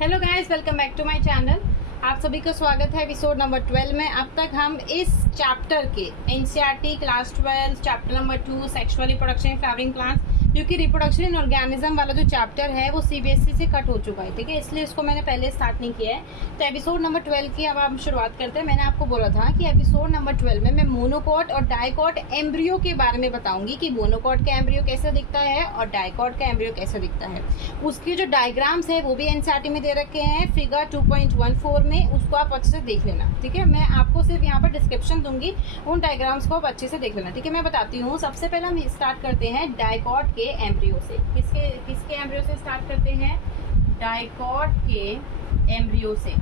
Hello guys, welcome back to my channel. आप सभी का स्वागत है एपिसोड नंबर 12 में। अब तक हम इस चैप्टर के NCERT class 12 chapter number 2 sexual reproduction flowering plants, क्योंकि रिप्रोडक्शन इन ऑर्गेनिज्म वाला जो चैप्टर है वो सीबीएसई से कट हो चुका है, ठीक है, इसलिए इसको मैंने पहले स्टार्ट नहीं किया है। तो एपिसोड नंबर 12 की अब हम शुरुआत करते हैं। मैंने आपको बोला था कि एपिसोड नंबर 12 में मैं मोनोकॉट और डाइकॉट एम्ब्रियो के बारे में बताऊंगी कि मोनोकॉट का एम्ब्रियो कैसे दिखता है और डाइकॉट का एम्ब्रियो कैसे दिखता है। उसकी जो डायग्राम्स है वो भी एनसीईआरटी में दे रखे हैं फिगर 2.14 में, उसको आप अच्छे से देख लेना, ठीक है। मैं आपको सिर्फ यहाँ पर डिस्क्रिप्शन दूंगी, उन डायग्राम्स को आप अच्छे से देख लेना, ठीक है। मैं बताती हूँ। सबसे पहले हम स्टार्ट करते हैं डाइकॉट के एम्ब्रियो से। किसके एम्ब्रियो से स्टार्ट करते हैं? डाइकॉट के एम्ब्रियो से,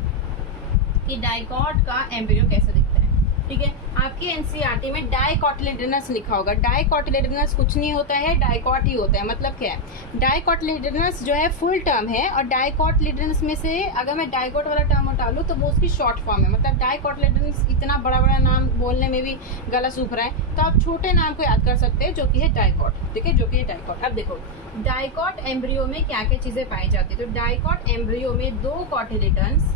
कि डाइकॉट का एम्ब्रियो कैसे दिखता है, ठीक है। आपकी एनसीईआरटी में डाइकोटिलेडोनस लिखा होगा। डाइकोटिलेडोनस कुछ नहीं होता है, डाइकॉट ही होता है। मतलब क्या है? डाइकोटिलेडोनस जो है फुल टर्म है, और डाइकोटिलेडोनस में से अगर मैं डाइकॉट वाला टर्म हटा लूँ तो वो उसकी शॉर्ट फॉर्म है। मतलब डाइकोटिलेडोनस इतना बड़ा बड़ा नाम बोलने में भी गला सूख रहा है, तो आप छोटे नाम को याद कर सकते हैं जो कि है डाइकॉट, ठीक है, जो कि है डाइकॉट। अब देखो डाइकॉट एम्ब्रियो में क्या क्या चीजें पाई जाती है। तो डाइकॉट एम्ब्रियो में दो कोटिलेडन्स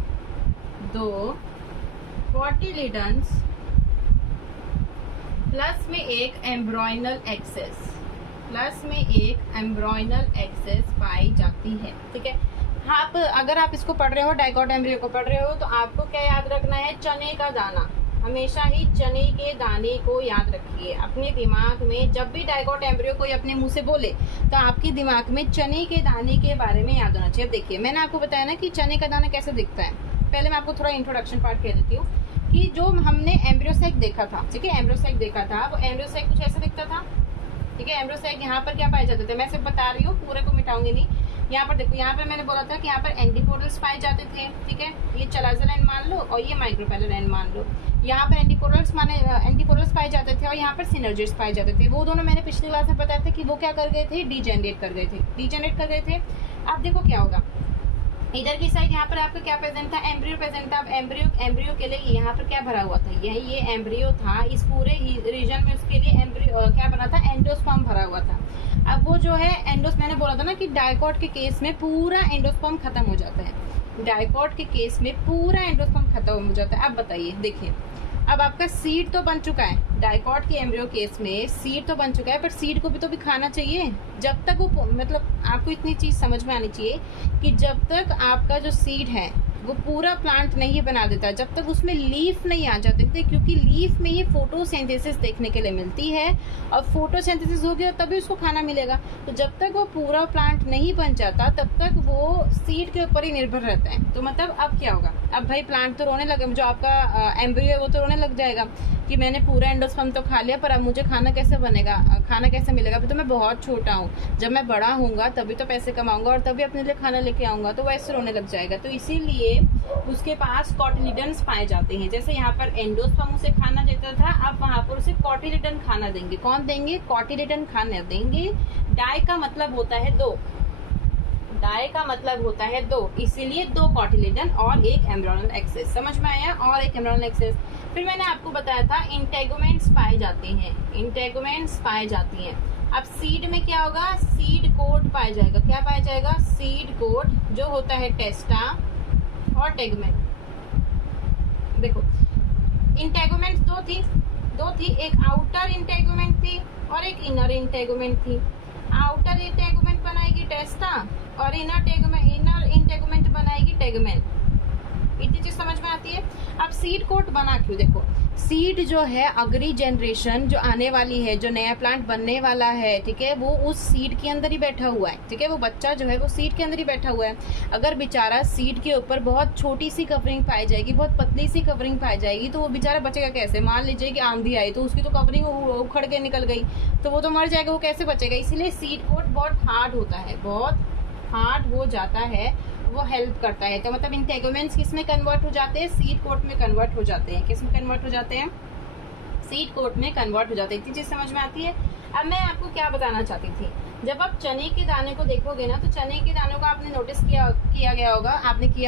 प्लस में एक एम्ब्रॉयनल एक्सेस पाई जाती है, ठीक है। आप अगर आप इसको पढ़ रहे हो, डाइकॉट एम्ब्रियो को पढ़ रहे हो, तो आपको क्या याद रखना है? चने का दाना। हमेशा ही चने के दाने को याद रखिए अपने दिमाग में। जब भी डाइकॉट एम्ब्रियो कोई अपने मुंह से बोले तो आपके दिमाग में चने के दाने के बारे में याद होना चाहिए। अब देखिए, मैंने आपको बताया ना कि चने का दाना कैसे दिखता है। पहले मैं आपको थोड़ा इंट्रोडक्शन पार्ट कह देती हूँ कि जो हमने एम्ब्रियोसाइक देखा था, ठीक है, एम्ब्रियोसाइक देखा था, वो एम्ब्रियोसाइक कुछ ऐसा दिखता था, ठीक है। एम्ब्रियोसाइक यहाँ पर क्या पाए जाते थे, मैं सिर्फ बता रही हूँ, पूरे को मिटाऊंगी नहीं। यहाँ पर देखो, यहाँ पर मैंने बोला था कि यहाँ पर एंटीपोरल्स पाए जाते थे, ठीक है। ये चलाजल एंड मान लो और ये माइक्रोपेलर एंड मान लो। यहाँ पर एंटीपोरल्स पाए जाते थे और यहाँ पर सिनर्जिड्स पाए जाते थे। वो दोनों मैंने पिछली क्लास में बताया था कि वो क्या कर गए थे? डीजेनरेट कर गए थे। अब देखो क्या होगा, इधर की साइड यहाँ पर आपका क्या प्रेजेंट था? एम्ब्रियो प्रेजेंट था। अब एम्ब्रियो के लिए यहाँ पर क्या भरा हुआ था? ये एम्ब्रियो था। इस पूरे रीजन में उसके लिए एम्ब्रियो क्या बना था? एंडोस्पर्म भरा हुआ था। अब वो जो है मैंने बोला था ना कि डाइकॉट के केस में पूरा एंडोस्पर्म खत्म हो जाता है। डाइकॉट के केस में पूरा एंडोस्पर्म खत्म हो जाता है। अब बताइए, देखिए, अब आपका सीड तो बन चुका है। डाइकॉट के एम्ब्रियो केस में सीड तो बन चुका है, पर सीड को भी खाना चाहिए। जब तक वो, मतलब आपको इतनी चीज समझ में आनी चाहिए कि जब तक आपका जो सीड है वो पूरा प्लांट नहीं बना देता, जब तक उसमें लीफ नहीं आ जाते थे, क्योंकि लीफ में ही फोटोसिंथेसिस देखने के लिए मिलती है, और फोटोसिंथेसिस होगी तभी उसको खाना मिलेगा। तो जब तक वो पूरा प्लांट नहीं बन जाता तब तक वो सीड के ऊपर ही निर्भर रहता है। तो मतलब अब क्या होगा? अब भाई प्लांट तो रोने लगे, जो आपका एम्ब्रियो है वो तो रोने लग जाएगा कि मैंने पूरा एंडोस्पर्म तो खा लिया, पर अब मुझे खाना कैसे बनेगा, खाना कैसे मिलेगा? अभी तो मैं बहुत छोटा हूँ, जब मैं बड़ा होऊंगा तभी तो पैसे कमाऊंगा और तभी अपने लिए खाना लेके आऊंगा, तो वैसे रोने लग जाएगा। तो इसीलिए उसके पास कॉटिलिडन्स पाए जाते हैं। जैसे यहाँ पर एंडोस्पर्म उसे खाना देता था, अब वहां पर उसे कॉटिलिडन खाना देंगे। कौन देंगे? कॉटिलिडन खाना देंगे। डाई का मतलब होता है दो, इसीलिए दो कॉटिलिडन और एक एम्ब्रियोनल एक्सेस। समझ में आया? और एक एम्ब्रियोनल एक्सेस। फिर मैंने आपको बताया था इंटेगुमेंट्स पाए जाती हैं। अब सीड में क्या होगा? सीड कोट पाया जाएगा। क्या पाया जाएगा? सीड कोट, जो होता है टेस्टा और टेगुमेंट। देखो इंटेगुमेंट दो थी, एक आउटर इंटेगुमेंट थी और एक इनर इंटेगुमेंट थी। आउटर इंटेगुमेंट बनाएगी टेस्टा और इनर इंटेगुमेंट बनाएगी टेगुमेंट। इतनी चीज समझ में आती है। अब सीड कोट बना क्यों? देखो, सीड जो है अगली जनरेशन जो आने वाली है, जो नया प्लांट बनने वाला है, ठीक है, वो उस सीड के अंदर ही बैठा हुआ है, ठीक है। वो बच्चा जो है वो सीड के अंदर ही बैठा हुआ है। अगर बेचारा सीड के ऊपर बहुत छोटी सी कवरिंग पाई जाएगी, बहुत पतली सी कवरिंग पाई जाएगी, तो वो बेचारा बचेगा कैसे? मान लीजिए कि आंधी आई तो उसकी तो कवरिंग उखड़ के निकल गई, तो वो तो मर जाएगा, वो कैसे बचेगा? इसीलिए सीड कोट बहुत हार्ड होता है, बहुत हार्ड हो जाता है, वो हेल्प करता है। तो मतलब इंटेगुमेंट्स किस में कन्वर्ट हो जाते हैं? सीड कोट में कन्वर्ट हो जाते हैं। किस में कन्वर्ट हो जाते हैं? सीड कोट में कन्वर्ट हो जाते हैं। इतनी चीज समझ में आती है। अब मैं आपको क्या बताना चाहती थी, जब आप चने के दाने को देखोगे ना, तो चने के दानों को आपने नोटिस किया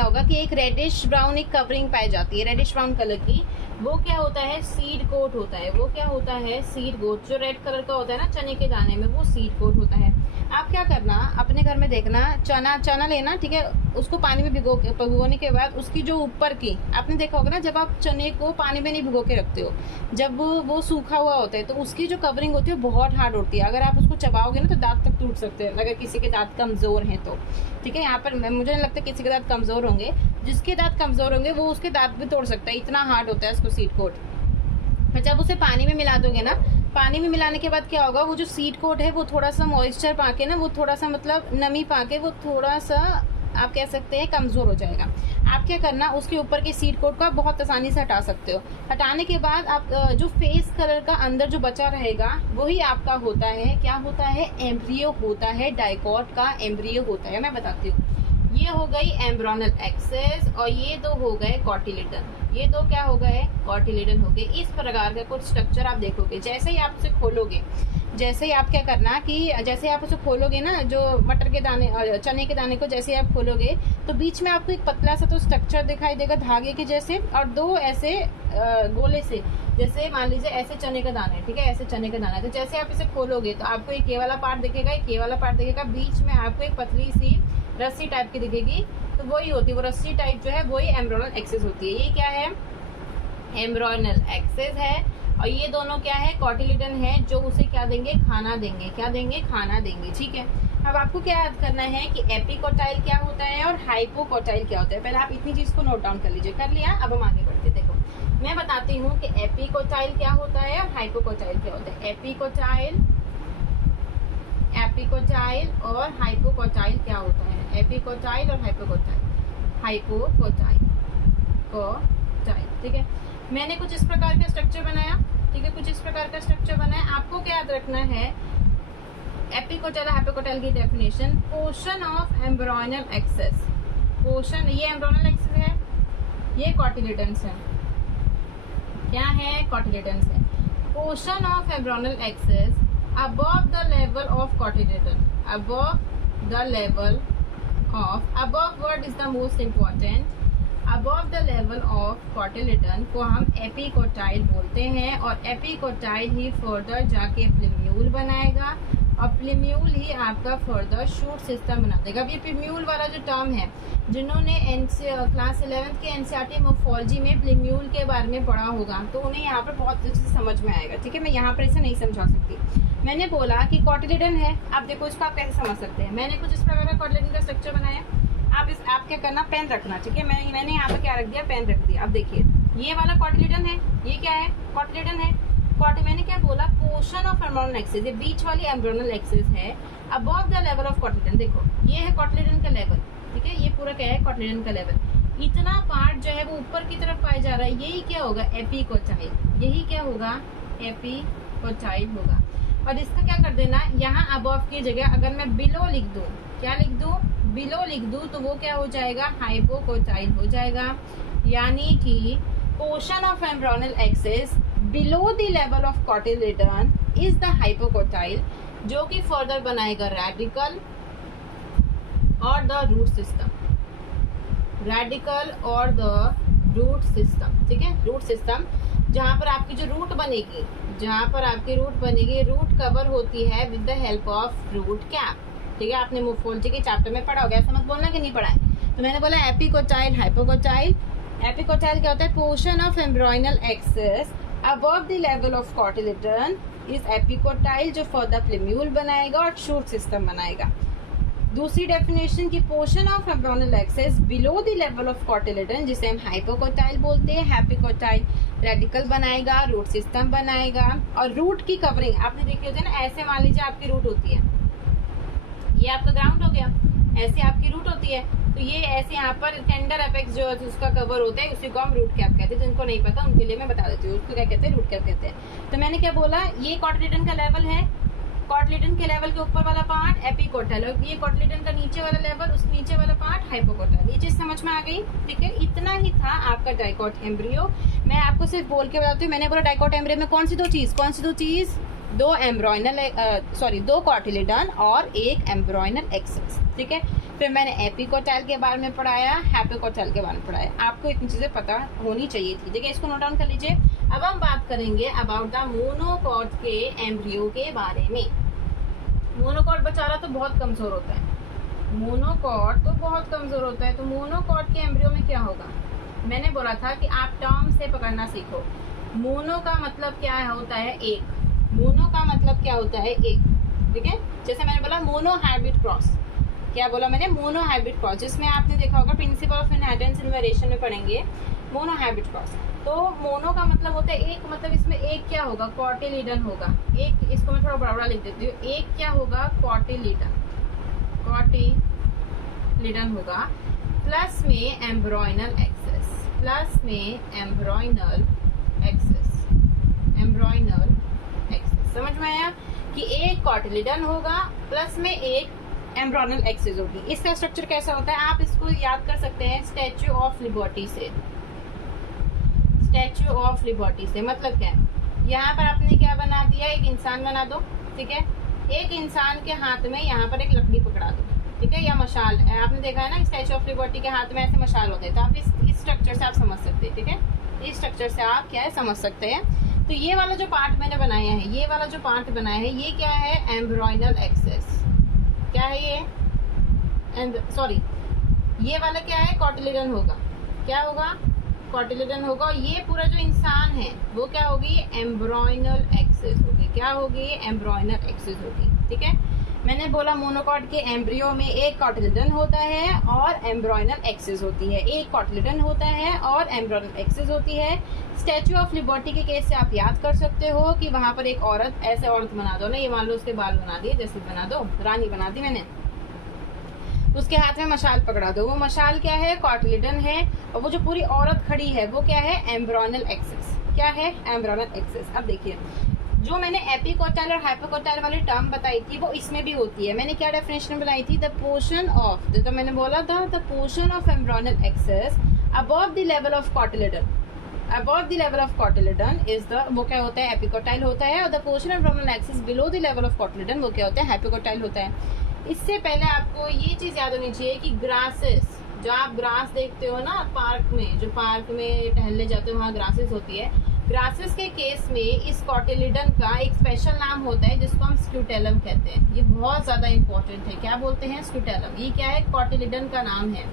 होगा कि एक रेडिश ब्राउन एक कवरिंग पाई जाती है, रेडिश ब्राउन कलर की। वो क्या होता है? सीड कोट होता है। वो क्या होता है? Seed coat. जो रेड कलर का होता है ना चने के दाने में, वो सीड कोट होता है। आप क्या करना, अपने घर में देखना, चना लेना, ठीक है, उसको पानी में भिगोने के बाद उसकी जो ऊपर की, आपने देखा होगा ना, जब आप चने को पानी में नहीं भिगो के रखते हो, जब वो सूखा हुआ होता है तो उसकी जो कवरिंग होती है बहुत हार्ड होती है। अगर आप उसको चबाओगे ना तो दांत तक टूट सकते हैं, अगर किसी के दांत कमजोर हैं तो, ठीक है। यहाँ पर मुझे नहीं लगता किसी के दांत कमजोर होंगे, जिसके दांत कमजोर होंगे वो उसके दांत भी तोड़ सकता है, इतना हार्ड होता है उसको सीड कोट। जब उसे पानी में मिला दोगे ना, पानी में मिलाने के बाद क्या होगा, वो जो सीड कोट है वो थोड़ा सा मॉइस्चर पाके ना, वो थोड़ा सा मतलब नमी पाके वो थोड़ा सा आप कह सकते हैं कमजोर हो जाएगा। आप क्या करना, उसके ऊपर के सीड कोट को आप बहुत आसानी से हटा सकते हो। हटाने के बाद आप जो फेस कलर का अंदर जो बचा रहेगा वही आपका होता है, क्या होता है, एम्ब्रियो होता है, डाइकॉट का एम्ब्रियो होता है। मैं बताती हूँ, ये हो गई एम्ब्रोनल एक्सेस और ये दो हो गए कॉटिलेडन। ये दो क्या हो गए, कॉटिलेडन हो गए। इस प्रकार का कुछ स्ट्रक्चर आप देखोगे। जैसे ही आप उसे खोलोगे, जैसे ही आप क्या करना कि जैसे आप उसे खोलोगे ना, जो मटर के दाने, चने के दाने को जैसे ही आप खोलोगे तो बीच में आपको एक पतला सा तो स्ट्रक्चर दिखाई देगा धागे के जैसे, और दो ऐसे गोले से, जैसे मान लीजिए ऐसे चने का दाना है, ठीक है, ऐसे चने का दाना है। तो जैसे आप इसे खोलोगे तो आपको एक ये वाला पार्ट दिखेगा, एक ये वाला पार्ट दिखेगा, बीच में आपको एक पतली सी रस्सी टाइप की दिखेगी, तो वही होती है, वो रस्सी टाइप जो है वही एम्ब्रोनल एक्सेस होती है। ये क्या है, एम्ब्रोनल एक्सेस है। और ये दोनों क्या है, कॉटिलेडन है, जो उसे क्या देंगे, खाना देंगे। क्या देंगे, खाना देंगे, ठीक है। अब आपको क्या याद करना है कि एपिकोटाइल क्या होता है और हाइपोकोटाइल क्या होता है। पहले आप इतनी चीज को नोट डाउन कर लीजिए। कर लिया, अब हम आगे बढ़ते। देखो मैं बताती हूँ कि एपिकोटाइल क्या होता है और हाइपोकोटाइल क्या होता है। एपिकोटाइल और हाइपोकोटाइल क्या होता है, एपिकोटाइल और हाइपोकोटाइल, ठीक है। मैंने कुछ इस प्रकार का स्ट्रक्चर बनाया, ठीक है, कुछ इस प्रकार का स्ट्रक्चर बनाया। आपको क्या याद रखना है, एपिकोटाइल हाइपोकोटाइल की definition, portion of embryonal axis. Portion, ये एम्ब्रोनल एक्सेस है, ये कॉटिलेडन्स है, क्या है, कॉटिलेडन्स है। Portion of embryonal axis above the level of cotyledon, above word is the most important, above the level of cotyledon को हम एपिकोटाइल बोलते हैं। और एपिकोटाइल ही फर्दर जाके प्लिम्यूल बनाएगा और प्लिम्यूल ही आपका फर्दर शूट सिस्टम बना देगा। अब ये प्लिम्यूल वाला जो टर्म है, जिन्होंने क्लास 11th के एनसीईआरटी मोर्फोलॉजी में प्लिम्यूल के बारे में पढ़ा होगा तो उन्हें यहाँ पर बहुत अच्छे से समझ में आएगा, ठीक है। मैं यहाँ पर इसे नहीं समझा सकती। मैंने बोला कि कॉटिलेडन है, आप देखो इसको आप कैसे समझ सकते हैं। मैंने कुछ इस प्रकार का कॉटिलेडन का स्ट्रक्चर बनाया। आप क्या करना, पेन रखना, ठीक है। मैंने यहाँ पर क्या रख दिया, पेन रख दिया। अब देखिए ये वाला कॉटिलेडन है, ये क्या है, कॉटिलेडन है। मैंने क्या बोला, पोर्शन ऑफ एम्ब्रोनल एक्सेस, ये बीच वाली एम्ब्रोनल एक्सेस है above the level of cotyledon. देखो ये है कॉटिलेडन का लेवल, ठीक है, ये पूरा क्या है, कॉटिलेडन का लेवल। इतना पार्ट जो है वो ऊपर की तरफ पाया जा रहा है, यही क्या होगा, एपिकोटाइल। यही क्या होगा, एपिकोटाइल होगा। और इसका क्या कर देना, यहाँ अबव की जगह अगर मैं बिलो लिख दूं, क्या लिख दूं, बिलो लिख दूं, तो वो क्या हो जाएगा, हाइपोकोटाइल हो जाएगा। यानी कि portion of embryonal axis below the level of cotyledon is the hypocotyl, जो कि फर्दर बनाएगा रेडिकल और द रूट सिस्टम, रेडिकल और द रूट सिस्टम, ठीक है। रूट सिस्टम जहां पर आपकी जो रूट बनेगी, जहां पर आपकी रूट बनेगी, रूट कवर होती है with the help of root cap, ठीक है। आपने मोर्फोलॉजी के चैप्टर में पढ़ा होगा, ऐसा मत बोलना कि नहीं पढ़ा है। तो मैंने बोला एपिकोटाइल हाइपोकोटाइल। एपिकोटाइल क्या होता है, portion of embryonal axis above the level of cotyledon is epicotyl, जो फर्दर प्लिम्यूल बनाएगा और शूट सिस्टम बनाएगा। दूसरी डेफिनेशन की portion of embryonal axis below the level of cotyledon, जिसे हम हाइपोकोटाइल बोलते हैं। हैपिकोटाइल रेडिकल बनाएगा, रूट सिस्टम बनाएगा और रूट की कवरिंग आपने देखी होती है ना, ऐसे मान लीजिए आपकी रूट होती है, ये आपका ग्राउंड हो गया, ऐसे आपकी रूट होती है, तो ये ऐसे यहाँ पर टेंडर एपेक्स जो उसका कवर होता है उसी को हम रूट कैप कहते हैं। जिनको नहीं पता उनके लिए मैं बता देती हूँ, उसको क्या कहते हैं, रूट कैप कहते हैं। तो मैंने क्या बोला, ये कॉटिलेडन का लेवल है, कॉटिलेडन के लेवल के ऊपर वाला पार्ट एपिकोटाइल, और ये कॉटिलेडन का नीचे वाला लेवल, उस नीचे वाला पार्ट हाइपोकोटाइल। ये चीज समझ में आ गई, ठीक है। इतना ही था आपका डाइकॉट एम्ब्रियो। मैं आपको सिर्फ बोल के बताती हूँ, मैंने बोला डाइकॉट एम्ब्रियो में कौन सी दो चीज, दो कॉटिलेडन और एक एम्ब्रोनल एक्सेस, ठीक है। फिर मैंने एपिकोटाइल के बारे में पढ़ाया, हैपिकोटाइल के बारे में पढ़ाया। आपको इतनी चीजें पता होनी चाहिए थी, ठीक है। इसको नोट डाउन कर लीजिए। अब हम बात करेंगे अबाउट द मोनोकॉट के एम्ब्रियो के बारे में। मोनोकॉट बेचारा तो बहुत कमजोर होता है, मोनोकॉट तो बहुत कमजोर होता है। तो मोनोकॉट के एम्ब्रियो में क्या होगा, मैंने बोला था कि आप टर्म से पकड़ना सीखो। मोनो का मतलब क्या होता है, एक। मोनो का मतलब क्या होता है, एक, ठीक है। जैसे मैंने बोला मोनो हाइब्रिड क्रॉस, क्या बोला मैंने, मोनो हाइब्रिड क्रॉस, जिसमें आपने देखा होगा principle of inheritance in variation में पढ़ेंगे मोनो हाइब्रिड क्रॉस। तो मोनो का मतलब होता है एक, मतलब इसमें एक क्या होगा, कॉटिलिडन होगा। एक, इसको मैं थोड़ा बड़ा बड़ा लिख देती हूँ, एक क्या होगा, कॉटिलिडन, कॉटिलिडन होगा, प्लस में एम्ब्रॉयनल एक्सेस, प्लस में एम्ब्रॉयनल एक्सेस, एम्ब्रॉयनल एक्सेस। समझ में आया कि एक कॉटिलिडन होगा प्लस में एक एम्ब्रॉयनल एक्सेस होगी। इसका स्ट्रक्चर कैसा होता है, आप इसको याद कर सकते हैं स्टैच्यू ऑफ लिबर्टी से। स्टैच्यू ऑफ लिबर्टी से मतलब क्या है, यहाँ पर आपने क्या बना दिया, एक इंसान बना दो, ठीक है। एक इंसान के हाथ में यहाँ पर एक लकड़ी पकड़ा दो, ठीक है, या मशाल। आपने देखा है ना स्टैच्यू ऑफ लिबर्टी के हाथ में ऐसे मशाल होते हैं, तो आप इस स्ट्रक्चर से आप समझ सकते हैं, ठीक है। इस स्ट्रक्चर से आप क्या है समझ सकते हैं। तो ये वाला जो पार्ट मैंने बनाया है, ये वाला जो पार्ट बनाया है, ये क्या है, एम्ब्रॉयनल एक्सेस। क्या है ये, सॉरी, ये वाला क्या है, कॉटिलिडन होगा। क्या होगा, कॉटिलिडन होगा। और ये पूरा जो इंसान है वो क्या होगी, एम्ब्रॉयनल एक्सेस होगी। क्या होगी, एम्ब्रॉयनल एक्सेस होगी, ठीक है। मैंने बोला मोनोकॉट के एम्ब्रियो में एक कॉटिलिडन होता है और एम्ब्रॉयनल एक्सेस होती है। एक कॉटिलिडन होता है और एम्ब्रॉयनल एक्सेस होती है। स्टैच्यू ऑफ लिबर्टी के केस से आप याद कर सकते हो कि वहां पर एक औरत, ऐसे औरत बना दो ना, ये मान लो उसके बाल बना दिए, जैसे बना दो, रानी बना दी मैंने, उसके हाथ में मशाल पकड़ा दो, वो मशाल क्या है, कॉटिलिडन है। और वो जो पूरी औरत खड़ी है वो क्या है, एम्ब्रॉयनल एक्सेस। क्या है, एम्ब्रॉयनल एक्सेस। अब देखिए, जो मैंने एपिकोटाइल और हाइपोकोटाइल वाली टर्म बताई थी वो इसमें भी होती है। मैंने क्या डेफिनेशन बनाई थी, द पोर्शन ऑफ, तो मैंने बोला था the portion of embryonal axis above the level of cotyledon, above the level of cotyledon is the, वो क्या होता है, एपिकोटाइल होता है। और the portion of embryonal axis below the level of cotyledon, वो क्या होता है, हाइपोकोटाइल होता है। इससे पहले आपको ये चीज याद होनी चाहिए कि ग्रासेस, जो आप ग्रास देखते हो ना पार्क में, जो पार्क में टहलने जाते हो वहाँ ग्रासेस होती है, ग्रासेस के केस में इस कॉटिलिडन का एक स्पेशल नाम होता है जिसको हम स्क्यूटेलम कहते हैं। ये बहुत ज्यादा इंपॉर्टेंट है। क्या बोलते हैं, स्क्यूटेलम। ये क्या है, कॉटिलिडन का नाम है,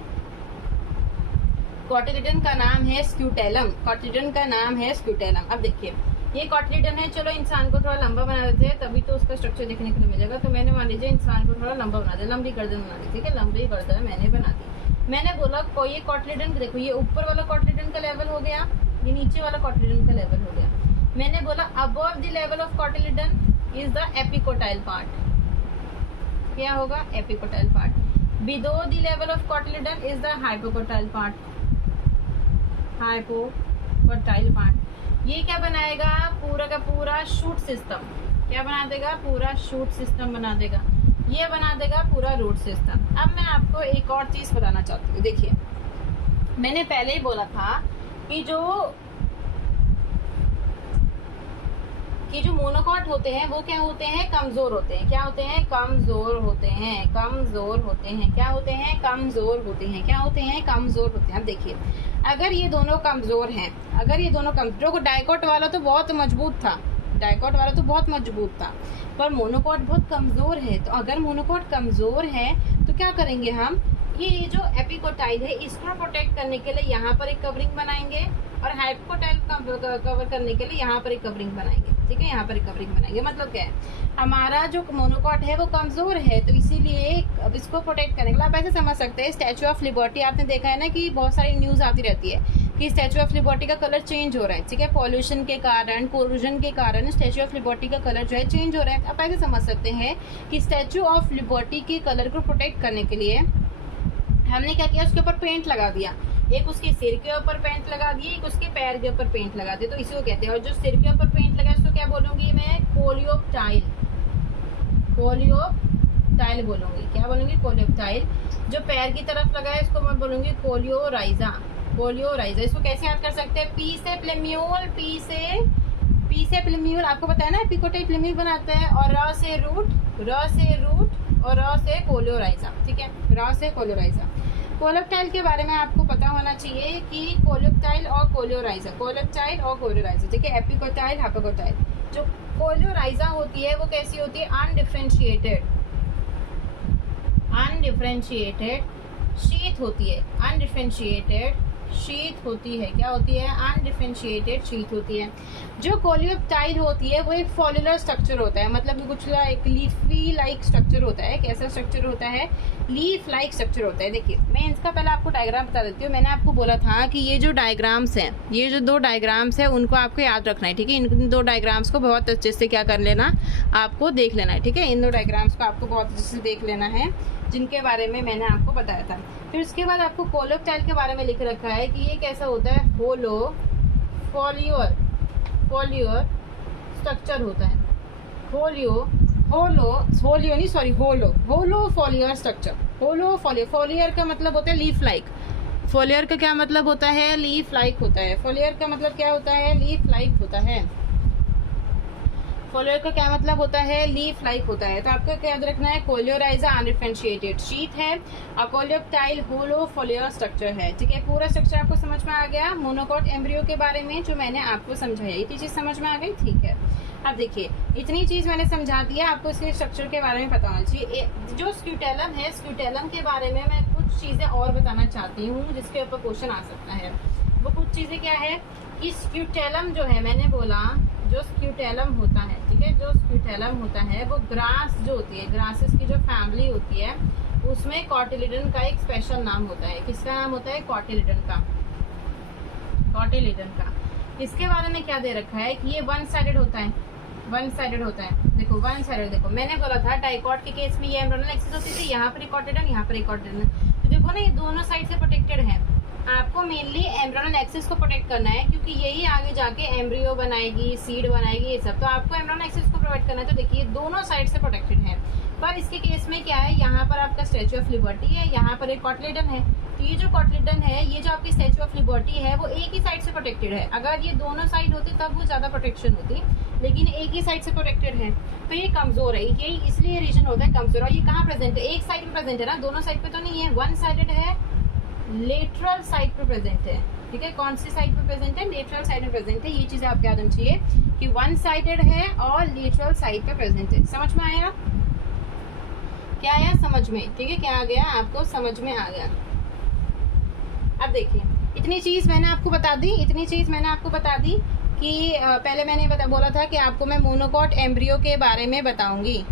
कॉटिलिडन का नाम है स्क्यूटेलम, कॉटिलिडन का नाम है स्क्यूटेलम। अब देखिए, ये कॉटिलिडन है। चलो इंसान को थोड़ा लंबा बना देते हैं, तभी तो उसका स्ट्रक्चर देखने के लिए मिलेगा। तो मैंने मान लीजिए इंसान को थोड़ा लंबा बना दिया, लंबी गर्दन बना दी, ठीक है, लंबी गर्दन मैंने बना दी। मैंने बोला कोई ये कॉटिलिडन, देखो ये ऊपर वाला कॉटिलिडन का लेवल हो गया, ये नीचे वाला कॉटिलिडन का लेवल हो गया। मैंने बोला above the level of cotyledon is the epicotyl part. क्या होगा, epicotyl part. Below the level of cotyledon is the hypocotyl part, hypocotyl part. ये क्या बनाएगा, पूरा का पूरा शूट सिस्टम। क्या बना देगा, पूरा शूट सिस्टम बना देगा। ये बना देगा पूरा रूट सिस्टम। अब मैं आपको एक और चीज बताना चाहती हूँ। देखिए, मैंने पहले ही बोला था कि जो मोनोकॉट होते हैं वो क्या होते हैं, कमजोर होते हैं। क्या होते हैं, कमजोर होते हैं, कमजोर होते हैं। क्या होते हैं, कमजोर होते हैं। क्या होते हैं, कमजोर होते हैं। अब देखिए, अगर ये दोनों कमजोर हैं, अगर ये दोनों कमजोर, डाइकोट वाला तो बहुत मजबूत था, डाइकोट वाला तो बहुत मजबूत था, पर मोनोकॉट बहुत कमजोर है। तो अगर मोनोकॉट कमजोर है तो क्या करेंगे हम, ये जो एपिकोटाइल है इसको प्रोटेक्ट करने के लिए यहाँ पर एक कवरिंग बनाएंगे और हाइपोकोटाइल कवर करने के लिए यहाँ पर एक कवरिंग बनाएंगे, ठीक है, यहाँ पर एक कवरिंग बनाएंगे। मतलब क्या है, हमारा जो मोनोकॉट है वो कमजोर है, तो इसीलिए अब इसको प्रोटेक्ट करने के लिए आप ऐसे समझ सकते हैं। स्टैच्यू ऑफ लिबर्टी आपने देखा है ना कि बहुत सारी न्यूज आती रहती है कि स्टैच्यू ऑफ लिबर्टी का कलर चेंज हो रहा है, ठीक है, पॉल्यूशन के कारण, कोरूजन के कारण स्टैच्यू ऑफ लिबर्टी का कलर जो है चेंज हो रहा है। आप ऐसे समझ सकते हैं कि स्टैच्यू ऑफ लिबर्टी के कलर को प्रोटेक्ट करने के लिए हमने क्या किया, उसके ऊपर पेंट लगा दिया। एक उसके सिर के ऊपर पेंट लगा दिए, एक उसके पैर के ऊपर पेंट लगा दिए, तो इसी को कहते हैं। और जो सिर के ऊपर पेंट लगा है उसको क्या बोलूंगी मैं, कोलियोप्टाइल, कोलियोप्टाइल बोलूंगी। क्या बोलूंगी, कोलियोप्टाइल। जो पैर की तरफ लगा है उसको मैं बोलूंगी कोलियोराइजा, कोलियोराइजा। इसको कैसे याद कर सकते हैं, पी से प्लेम्यूल, पी से प्लेम्यूल, आपको पता है ना एपिकोटाइल प्लेम्यूल बनाता है, और र से रूट और र से कोलियोराइजा, ठीक है, र से कोलियोराइजा। कोलियोप्टाइल के बारे में आपको पता होना चाहिए कि कोलियोप्टाइल और कोलियोराइजा, कोलियोप्टाइल और कोलियोराइजा, ठीक है, एपिकोटाइल, हाइपोकोटाइल। जो कोलियोराइजा होती है वो कैसी होती है, अनडिफरेंशिएटेड शीथ होती है, अनडिफरेंशिएटेड शीथ होती है। क्या होती है, अनडिफरेंशिएटेड शीथ होती है। जो कोलियोप्टाइल होती है वो एक फॉल्युलर स्ट्रक्चर होता है, मतलब कुछ एक लीफी लाइक स्ट्रक्चर होता है। कैसा स्ट्रक्चर होता है, लीफ लाइक स्ट्रक्चर होता है। देखिए मैं इसका पहले आपको डायग्राम बता देती हूँ। मैंने आपको बोला था कि ये जो डायग्राम्स हैं, ये जो 2 डायग्राम्स हैं उनको आपको याद रखना है, ठीक है। इन 2 डायग्राम्स को बहुत अच्छे से क्या कर लेना, आपको देख लेना है, ठीक है। इन 2 डायग्राम्स को आपको बहुत अच्छे से देख लेना है, जिनके बारे में मैंने आपको बताया था। फिर उसके बाद आपको कोलियोप्टाइल के बारे में लिख रखा है कि ये कैसा होता है, होलो फॉलियर स्ट्रक्चर होता है। होलो फॉलियर स्ट्रक्चर। फॉलियर का मतलब होता है लीफ लाइक। फॉलियर का क्या मतलब होता है, लीफ लाइक होता है। फॉलियर का मतलब क्या होता है, लीफ लाइक होता है। फॉलियर का क्या मतलब होता है, लीफ लाइक होता है। तो आपको क्या याद रखना है, कोलियोराइजा अनडिफरेंशिएटेड शीथ है और कोलियोप्टाइल होलो फॉलियर स्ट्रक्चर है, ठीक है। पूरा स्ट्रक्चर आपको समझ में आ गया। मोनोकॉट एम्ब्रियो के बारे में जो मैंने आपको समझाया, इतनी चीज समझ में आ गई, ठीक है। अब देखिए इतनी चीज मैंने समझा दिया, आपको इसके स्ट्रक्चर के बारे में पता होना चाहिए। जो स्क्यूटेलम है, स्क्यूटेलम के बारे में मैं कुछ चीजें और बताना चाहती हूँ जिसके ऊपर क्वेश्चन आ सकता है। वो कुछ चीजें क्या है कि स्क्यूटेलम जो है, मैंने बोला जो स्क्यूटेलम होता है, ठीक है, जो स्क्यूटेलम होता है वो ग्रास जो होती है, ग्रासेस की जो फैमिली होती है उसमें कॉटिलिडन का एक स्पेशल नाम होता है। किसका नाम होता है, कॉटिलिडन का। इसके बारे में क्या दे रखा है कि ये वन साइडेड होता है। देखो वन साइडेड, देखो मैंने बोला था डाइकॉट के केस में ये एम्ब्रियोनल एक्सिस होती थी, यहाँ पर कॉटिलिडन, यहाँ पर कॉटिलिडन। तो देखो ना ये दोनों साइड से प्रोटेक्टेड है। आपको मेनली एम्ब्रियोनल एक्सिस को प्रोटेक्ट करना है, क्योंकि यही आगे जाके एम्ब्रियो बनाएगी, सीड बनाएगी, ये सब। तो आपको एम्ब्रियोनल एक्सिस को प्रोवाइड करना है। तो देखिए दोनों साइड से प्रोटेक्टेड है। पर इसके केस में क्या है, यहाँ पर आपका स्टैच्यू ऑफ लिबर्टी है, यहाँ पर एक कॉटिलिडन है। तो ये जो कॉटिलिडन है, ये जो आपकी स्टैच्यू ऑफ लिबर्टी है, वो एक ही साइड से प्रोटेक्टेड है। अगर ये दोनों साइड होती तब वो ज्यादा प्रोटेक्शन होती, लेकिन एक ही साइड से प्रोटेक्टेड है तो ये कमजोर है। यही इसलिए रीजन होता है कमजोर। और ये कहाँ प्रेजेंट है, एक साइड पे प्रेजेंट है ना, दोनों साइड पे तो नहीं है। वन साइडेड है, लेटरल साइड पे प्रेजेंट है, ठीक है। कौन सी साइड पे प्रेजेंट है, लेटरल साइड में प्रेजेंट है। ये चीजें आपको याद होनी चाहिए कि वन साइडेड है और लेटरल साइड पे प्रेजेंट है। समझ में आया, क्या आया समझ में, ठीक है। क्या आ गया, आपको समझ में आ गया। अब देखिए इतनी चीज मैंने आपको बता दी कि पहले मैंने बोला था कि आपको मैं मोनोकॉट एम्ब्रियो के बारे में बताऊंगी,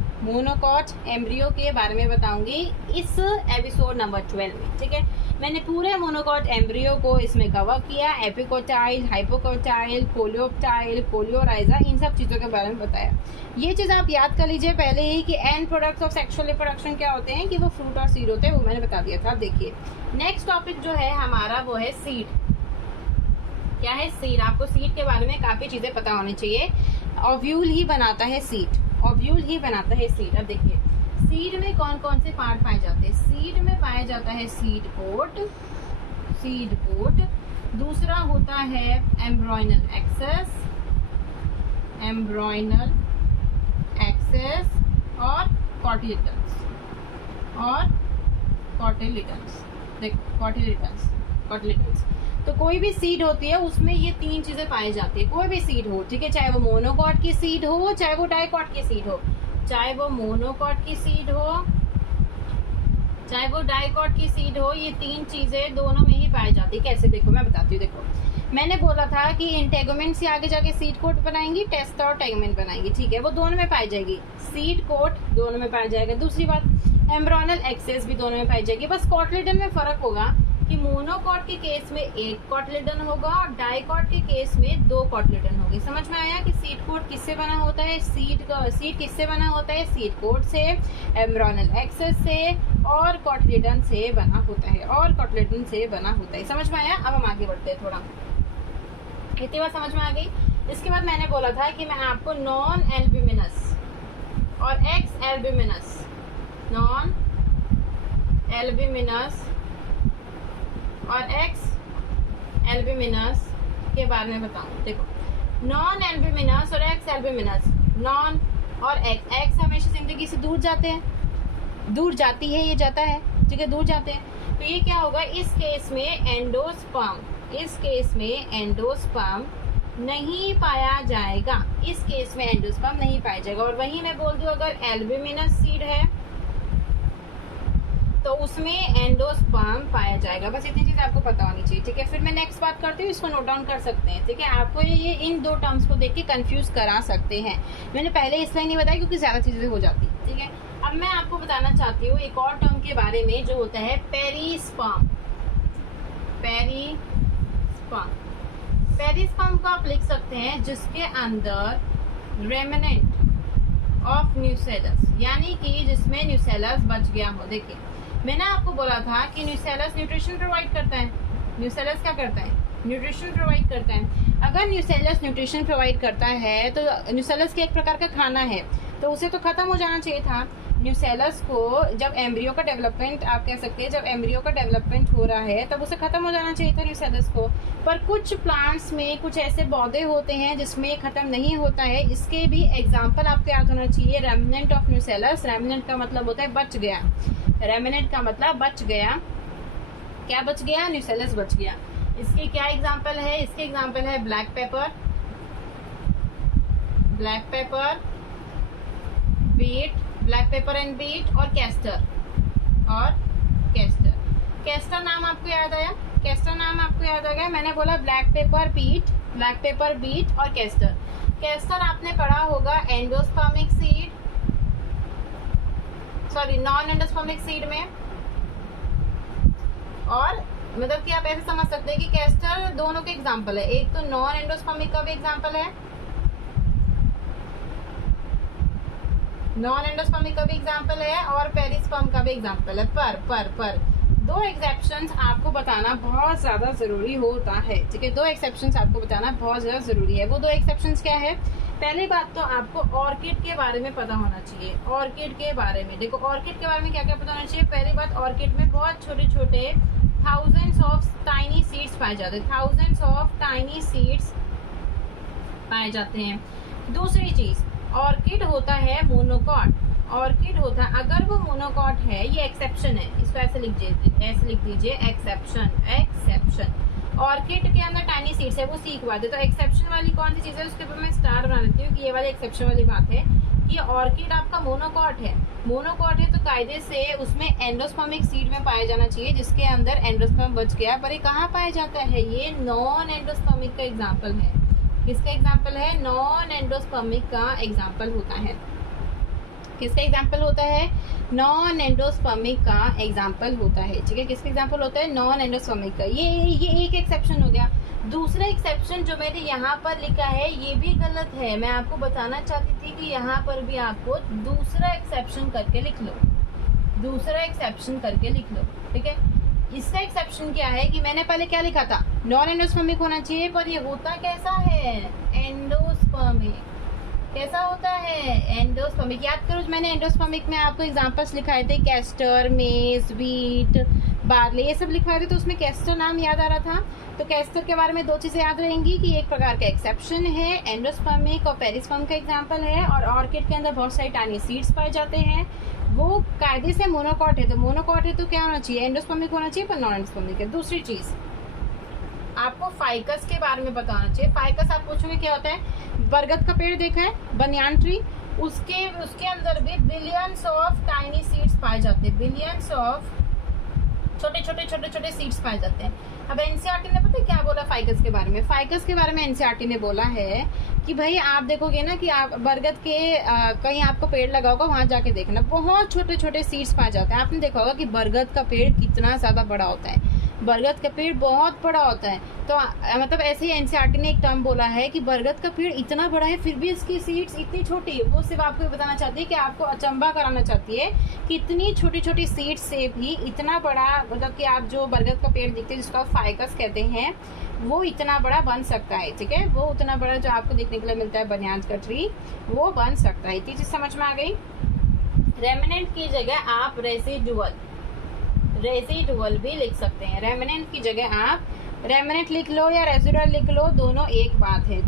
इस एपिसोड नंबर 12 में, ठीक है। मैंने पूरे मोनोकॉट एम्ब्रियो को इसमें कवर किया, एपिकोटाइल, हाइपोकोटाइल, कोलियोप्टाइल, कोलियोराइजा, इन सब चीजों के बारे में बताया। ये चीज आप याद कर लीजिए पहले ही कि and products of sexual reproduction क्या होते हैं, कि वो फ्रूट और सीड होते हैं, वो मैंने बता दिया था। देखिए नेक्स्ट टॉपिक जो है हमारा वो है सीड। क्या है, सीड। आपको सीड के बारे में काफी चीजें पता होनी चाहिए। ओव्यूल ही बनाता है सीड। अब देखिए सीड में कौन कौन से पार्ट पाए जाते हैं। सीड में पाया जाता है सीड कोट, दूसरा होता है एम्ब्रॉयनल एक्सेस और कॉटिलिडन्स। देखो कॉटिलिडन्स तो कोई भी सीड होती है उसमें ये 3 चीजें पाई जाती है। कोई भी सीड हो, ठीक है, चाहे वो मोनोकॉट की सीड हो, चाहे वो डाइकॉट की सीड हो, चाहे वो मोनोकॉट की सीड हो, चाहे वो डाइकॉट की सीड हो, ये 3 चीजें दोनों में ही पाई जाती है। कैसे, देखो मैं बताती हूँ। देखो मैंने बोला था कि इंटेगुमेंट से आगे जाके सीड कोट बनाएंगी, टेस्ट और टेगुमेंट बनाएंगी, ठीक है, वो दोनों में पाई जाएगी। सीड कोट दोनों में पाया जाएगा। दूसरी बात एम्ब्रियोनल एक्सेस भी दोनों में पाई जाएगी। बस कॉटिलिडन में फर्क होगा कि मोनोकॉट के केस में 1 कॉटिलिडन होगा और डाइकॉट के केस में 2 कॉटिलिडन होगी। समझ में आया कि सीड कोट किससे बना होता है, सीड किससे बना होता है, सीड कोट से, एम्ब्रियोनल एक्सेस से और कॉटिलिडन से बना होता है। समझ में आया। अब हम आगे बढ़ते हैं थोड़ा, इतनी बात समझ में आ गई। इसके बाद मैंने बोला था कि मैं आपको नॉन एल्ब्यूमिनस और एक्स एल्ब्यूमिनस, नॉन एल्ब्यूमिनस और एक्स एल्ब्यूमिनस के बारे में बताऊं। देखो नॉन एल्ब्यूमिनस और एक्स एल्ब्यूमिनस, नॉन और एक्स हमेशा जिंदगी से दूर जाते हैं, दूर जाती है, ये जाता है, ठीक है, दूर जाते हैं। तो ये क्या होगा, इस केस में एंडोस्पर्म नहीं पाया जाएगा, इस केस में एंडोस्पर्म नहीं पाया जाएगा। और वही मैं बोल दूं अगर एल्ब्यूमिनस सीड है तो उसमें एंडोस्पर्म पाया जाएगा। बस इतनी चीज आपको पता होनी चाहिए, ठीक है। फिर मैं नेक्स्ट बात करती हूँ, इसको नोट डाउन कर सकते हैं, ठीक है। आपको ये इन दो टर्म्स को देख के कंफ्यूज करा सकते हैं। मैंने पहले इसलिए नहीं बताया क्योंकि ज्यादा चीजें हो जाती, ठीक है। अब मैं आपको बताना चाहती हूँ एक और टर्म के बारे में जो होता है पेरिस्पर्म। पेरिस्पर्म को आप लिख सकते हैं जिसके अंदर रेमिनेंट ऑफ न्यूसेलस, यानी कि जिसमें न्यूसेलस बच गया हो। देखिए मैंने आपको बोला था कि न्यूसेलस न्यूट्रिशन प्रोवाइड करता है। न्यूसेलस क्या करता है? न्यूट्रिशन प्रोवाइड करता है। अगर न्यूसेलस न्यूट्रिशन प्रोवाइड करता है तो न्यूसेलस के एक प्रकार का खाना है, तो उसे तो खत्म हो जाना चाहिए था। न्यूसेलस को जब एम्ब्रियो का डेवलपमेंट, आप कह सकते हैं जब एम्ब्रियो का डेवलपमेंट हो रहा है तब उसे खत्म हो जाना चाहिए था न्यूसेलस को। पर कुछ प्लांट्स में कुछ ऐसे पौधे होते हैं जिसमें खत्म नहीं होता है। इसके भी एग्जाम्पल आपको याद होना चाहिए, रेमिनेंट ऑफ न्यूसेलस। रेमिनेंट का मतलब होता है बच गया, रेमिनेंट का मतलब बच गया। क्या बच गया? न्यूसेलस बच गया। इसके क्या एग्जाम्पल है? इसके एग्जाम्पल है black pepper, beet, black pepper and beet, और कैस्टर। कैस्टर नाम आपको याद आया? कैस्टर नाम आपको याद आ गया? मैंने बोला ब्लैक पेपर बीट और कैस्टर। कैस्टर आपने पढ़ा होगा endospermic seed, sorry non endospermic seed में। और मतलब कि आप ऐसे समझ सकते हैं कि कैस्टर दोनों के एग्जाम्पल है, एक तो नॉन एंडोस्पर्मिक का भी एग्जाम्पल है, नॉन एंडोस्पर्मिक का भी एग्जाम्पल है, और पेरिस्पर्म का भी एग्जाम्पल है। पर दो एक्सेप्शंस आपको बताना बहुत ज्यादा जरूरी होता है, ठीक है। दो एक्सेप्शंस आपको बताना बहुत ज्यादा जरूरी है। वो दो एक्सेप्शंस क्या है? पहली बात तो आपको ऑर्किड के बारे में पता होना चाहिए। ऑर्किड के बारे में देखो, ऑर्किड के बारे में क्या क्या पता होना चाहिए। पहली बात, ऑर्किड में बहुत छोटे छोटे थाउजेंड्स ऑफ टाइनी सीड्स पाए जाते हैं, थाउजेंड्स ऑफ टाइनी सीड्स पाए जाते हैं। दूसरी चीज, ऑर्किड होता है मोनोकॉट। ऑर्किड होता है, अगर वो मोनोकॉट है, ये एक्सेप्शन है, इसको ऐसे लिख दीजिए एक्सेप्शन। ऑर्किड के अंदर टाइनी सीड्स है, वो सीख बात है। तो एक्सेप्शन वाली कौन सी चीज है, उसके ऊपर मैं स्टार बना देती हूँ कि ये वाली एक्सेप्शन वाली बात है कि ऑर्किड आपका मोनोकॉट है। मोनोकॉट है तो कायदे से उसमें एंडोस्पर्मिक सीड में पाया जाना चाहिए, जिसके अंदर एंडोस्पर्म बच गया। पर ये कहाँ पाया जाता है? ये नॉन एंडोस्पर्मिक का एग्जाम्पल है। किसका एग्जाम्पल है? नॉन एंडोस्पर्मिक का एग्जाम्पल होता है। किसका एग्जाम्पल होता है? नॉन एंडोस्पर्मिक का एग्जाम्पल होता है, ठीक है। किसका एग्जाम्पल होता है? नॉन एंडोस्पर्मिक का। ये एक एक्सेप्शन हो गया। दूसरा एक्सेप्शन जो मैंने यहाँ पर लिखा है ये भी गलत है। मैं आपको बताना चाहती थी कि यहाँ पर भी आपको दूसरा एक्सेप्शन करके लिख लो, ठीक है। इसका एक्सेप्शन क्या है कि मैंने पहले क्या लिखा था? नॉन एंडोस्पर्मिक होना चाहिए, पर ये होता कैसा है? एंडोस्पर्मिक। कैसा होता है? एंडोस्पर्मिक। याद करो, मैंने एंडोस्पर्मिक में आपको एग्जांपल्स लिखाए थे, कैस्टर, मेज, व्हीट, बार्ले, ये सब लिखवाए थे। तो उसमें कैस्टर नाम याद आ रहा था। तो कैस्टर के बारे में दो चीजें याद रहेंगी कि एक प्रकार का एक्सेप्शन है, एंडोस्पर्मिक और पेरिस्पर्म का एग्जाम्पल है। और ऑर्किड के अंदर बहुत सारी टाइनी सीड्स पाए जाते हैं, वो कायदे से मोनोकॉट है। तो मोनोकॉट है तो क्या होना चाहिए? एंडोस्पर्मिक होना चाहिए, पर नॉन एंडोस्पर्मिक है। दूसरी चीज, आपको फाइकस के बारे में बताना चाहिए। फाइकस आप पूछोगे क्या होता है? बरगद का पेड़ देखा है, बनियान ट्री, उसके अंदर भी बिलियंस ऑफ टाइनी सीड्स पाए जाते हैं, बिलियंस ऑफ छोटे सीड्स पाए जाते हैं। अब एनसीईआरटी ने पता है क्या बोला फाइकस के बारे में? फाइकस के बारे में एनसीईआरटी ने बोला है कि भाई आप देखोगे ना कि आप बरगद के कहीं आपको पेड़ लगा होगा, वहां जाके देखना, बहुत छोटे सीड्स पाए जाते हैं। आपने देखा होगा कि बरगद का पेड़ कितना ज्यादा बड़ा होता है, बरगद का पेड़ बहुत बड़ा होता है। तो मतलब ऐसे ही एनसीईआरटी ने एक टर्म बोला है कि बरगद का पेड़ इतना बड़ा है फिर भी इसकी सीड्स इतनी छोटी है। वो सिर्फ आपको बताना चाहती है कि आपको अचंभा कराना चाहती है कि इतनी छोटी सीड्स से भी इतना बड़ा, मतलब कि आप जो बरगद का पेड़ दिखते हैं जिसको आप फाइकस कहते हैं, वो इतना बड़ा बन सकता है, ठीक है। वो उतना बड़ा जो आपको देखने के लिए मिलता है बनियान का ट्री, वो बन सकता है। इतनी चीज समझ में आ गई। रेमिनेंट की जगह आप रेसिडुअल भी लिख सकते हैं। रेमिनेंट की जगह आप रेमिनेंट लिख लो या रेसिडुअल लिख लो, दोनों एक बात है,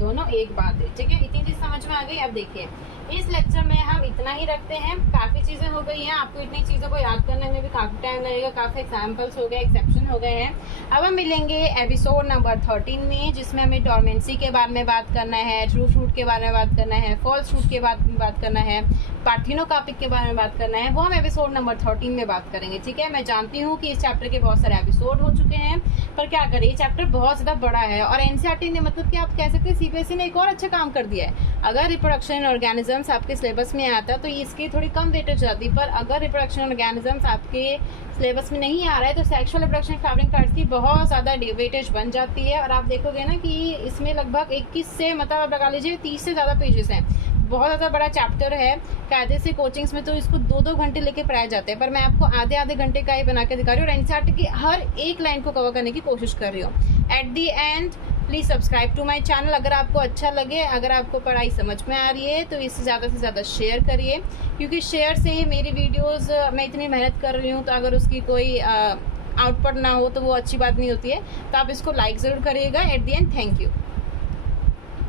ठीक है। इतनी चीज समझ में आ गई। अब देखिए इस लेक्चर में हम इतना ही रखते हैं। काफी चीजें हो गई हैं, आपको इतनी चीजों को याद करने में भी काफी टाइम लगेगा, काफी एग्जाम्पल्स हो गए, एक्सेप्शन हो गए हैं। अब हम मिलेंगे एपिसोड नंबर 13 में, जिसमें हमें डोरमेंसी के बारे में बात करना है, ट्रू फ्रूट के बारे में बात करना है, फॉल्स फ्रूट के बारे में बात करना है, पार्थिनोकार्पिक के बारे में बात करना है। वो हम एपिसोड नंबर 13 में बात करेंगे, ठीक है। मैं जानती हूँ कि इस चैप्टर के बहुत सारे एपिसोड हो चुके हैं, पर क्या करें, ये चैप्टर बहुत ज्यादा बड़ा है और एनसीईआरटी ने, मतलब कि आप कह सकते हैं सीबीएसई ने एक और अच्छा काम कर दिया है। अगर रिप्रोडक्शन इन ऑर्गेनिजम्स आपके सिलेबस में आता तो इसकी थोड़ी कम वेटेज जाती, पर अगर रिप्रोडक्शन ऑर्गेनिजम्स आपके सिलेबस में नहीं आ रहा है तो सेक्सुअल रिप्रोडक्शन फ्लावरिंग प्लांट्स की बहुत ज्यादा वेटेज बन जाती है। और आप देखोगे ना कि इसमें लगभग 21 से, मतलब आप लगा लीजिए 30 से ज्यादा पेजेस हैं, बहुत ज़्यादा बड़ा चैप्टर है। कायदे से कोचिंग्स में तो इसको 2-2 घंटे लेके पढ़ाए जाते हैं, पर मैं आपको आधे घंटे का ही बना के दिखा रही हूँ और एनसीईआरटी की हर एक लाइन को कवर करने की कोशिश कर रही हूँ। At the end please subscribe to my channel. अगर आपको अच्छा लगे, अगर आपको पढ़ाई समझ में आ रही है तो इसे ज़्यादा से ज़्यादा शेयर करिए, क्योंकि शेयर से ही मेरी वीडियोस, मैं इतनी मेहनत कर रही हूँ तो अगर उसकी कोई आउटपुट ना हो तो वो अच्छी बात नहीं होती है। तो आप इसको लाइक ज़रूर करिएगा। Eight the and thank you.